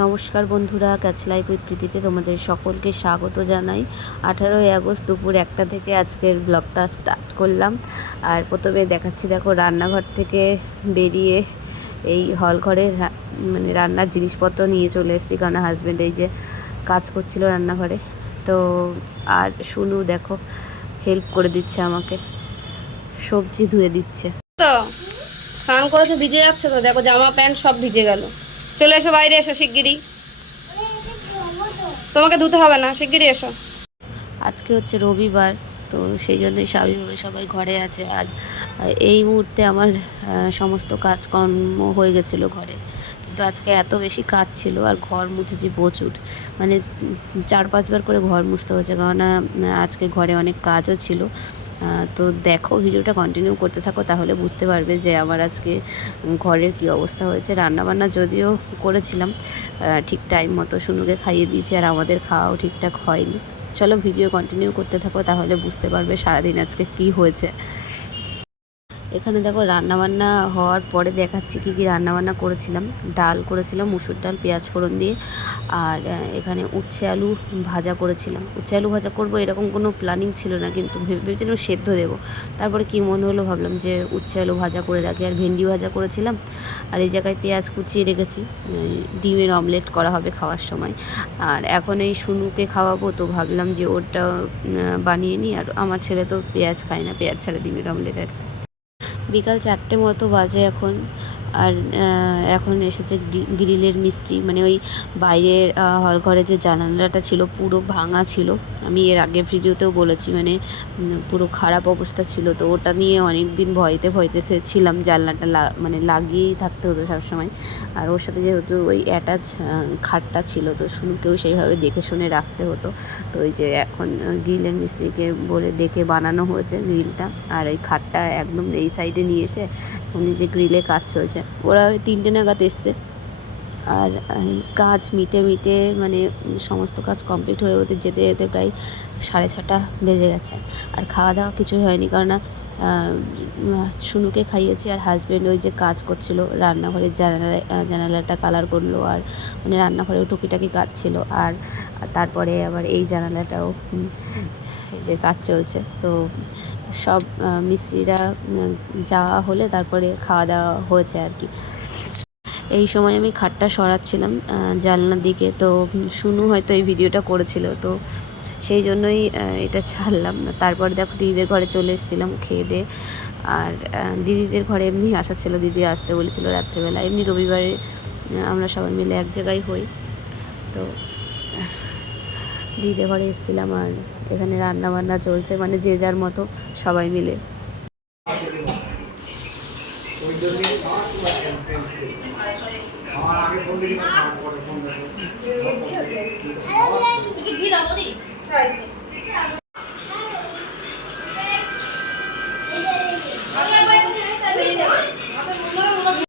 নমস্কার বন্ধুরা ক্যাচলাইফ উইথ প্রীতিতে তোমাদের সকলকে স্বাগত জানাই। আঠারোই আগস্ট দুপুর একটা থেকে আজকের ব্লগটা স্টার্ট করলাম। আর প্রথমে দেখাচ্ছি, দেখো, রান্নাঘর থেকে বেরিয়ে এই হল ঘরে মানে রান্নার জিনিসপত্র নিয়ে চলে এসেছি। কারণ হাজব্যান্ড এই যে কাজ করছিল রান্নাঘরে। তো আর শুনু, দেখো হেল্প করে দিচ্ছে আমাকে। সবজি ধুয়ে দিচ্ছে। তো, স্নান করেছ, ভিজে যাচ্ছে তো? দেখো, জামা, প্যান্ট সব ভিজে গেল। চলে এসো, বাইরে এসো শিগগিরই। তোমাকে ধুতে হবে না, শিগগিরই এসো। আজকে হচ্ছে রবিবার, তো সেই জন্যই স্বাভাবিকভাবে সবাই ঘরে আছে। আর এই মুহূর্তে আমার সমস্ত কাজকর্ম হয়ে গেছিল ঘরে। কিন্তু আজকে এত বেশি কাজ ছিল আর ঘর মুছেছি প্রচুর। মানে চার পাঁচবার করে ঘর মুছতে হয়েছে। কেননা আজকে ঘরে অনেক কাজও ছিল। তো দেখো, ভিডিওটা কন্টিনিউ করতে থাকো, তাহলে বুঝতে পারবে যে আমার আজকে ঘরের কি অবস্থা হয়েছে। রান্নাবান্না যদিও করেছিলাম ঠিক টাইম মতো শুনুকে খাইয়ে দিয়েছি, আর আমাদের খাওয়াও ঠিকঠাক হয়নি। চলো, ভিডিও কন্টিনিউ করতে থাকো, তাহলে বুঝতে পারবে সারাদিন আজকে কি হয়েছে। এখানে দেখো রান্নাবান্না হওয়ার পরে দেখাচ্ছি কী কী রান্নাবান্না করেছিলাম। ডাল করেছিলাম মুসুর ডাল পেঁয়াজ ফোড়ন দিয়ে। আর এখানে উচ্ছে আলু ভাজা করেছিলাম। উচ্ছে আলু ভাজা করব এরকম কোনো প্ল্যানিং ছিল না কিন্তু ভেবে ভেবেছিলাম সেদ্ধ দেবো। তারপরে কি মনে হলো ভাবলাম যে উচ্ছে আলু ভাজা করে রাখি। আর ভেন্ডি ভাজা করেছিলাম। আর এই জায়গায় পেঁয়াজ কুচিয়ে রেখেছি। ডিমের অমলেট করা হবে খাওয়ার সময়। আর এখন এই শুনুকে খাওয়াবো তো ভাবলাম যে উম, বানিয়ে নিই। আর আমার ছেলে তো পেঁয়াজ খায় না পেঁয়াজ ছাড়া ডিমের অমলেট আর। বিকাল চারটে মতো বাজে এখন। আর এখন এসেছে গ্রি- গ্রিলের মিস্ত্রি। মানে ওই বাইরের হল ঘরে যে জানালাটা ছিল পুরো ভাঙা ছিল। আমি এর আগের ভিডিওতেও বলেছি মানে পুরো খারাপ অবস্থা ছিল, তো ওটা নিয়ে অনেক দিন ভয়তে ভয়তে ছিলাম, জানলাটা মানে লাগিয়েই থাকতে হতো সবসময়। আর ওর সাথে যেহেতু ওই অ্যাটাচ খাটটা ছিল, তো শুনুকেও সেইভাবে দেখে শুনে রাখতে হতো। তো ওই যে এখন গ্রিলের মিস্ত্রিকে বলে ডেকে বানানো হয়েছে গ্রিলটা, আর এই খাটটা একদম এই সাইডে নিয়ে এসে উনি যে গ্রিলে কাজ চলছে, ওরা ওই তিনটে নাগাদ এসছে। আর কাজ মিটে মিটে মানে সমস্ত কাজ কমপ্লিট হয়ে ওদের যেতে যেতে প্রায় সাড়ে ছটা বেজে গেছে। আর খাওয়া দাওয়া কিছুই হয়নি কারণ শুনুকে খাইয়েছি আর হাজব্যান্ড ওই যে কাজ করছিল রান্নাঘরের জানালা, জানালাটা কালার করল আর মানে রান্নাঘরেও টুকিটাকি কাজ ছিল। আর তারপরে আবার এই জানালাটাও যে কাজ চলছে। তো সব মিস্ত্রিরা যাওয়া হলে তারপরে খাওয়া দাওয়া হয়েছে আর কি। এই সময় আমি খাটটা সরাচ্ছিলাম জানলার দিকে। তো শুনু হয়তো এই ভিডিওটা করেছিল, তো সেই জন্যই এটা ছাড়লাম না। তারপর দেখো দিদিদের ঘরে চলে এসেছিলাম খেয়ে দিয়ে আর দিদিদের ঘরে এমনি আসা ছিল, দিদি আসতে বলেছিল রাত্রেবেলা। এমনি রবিবারে আমরা সবাই মিলে এক জায়গায় হই। তো দিদিদের ঘরে এসেছিলাম আর এখানে রান্না বান্না চলছে মানে যে যার মতো সবাই মিলে। ঘি দাও বৌদি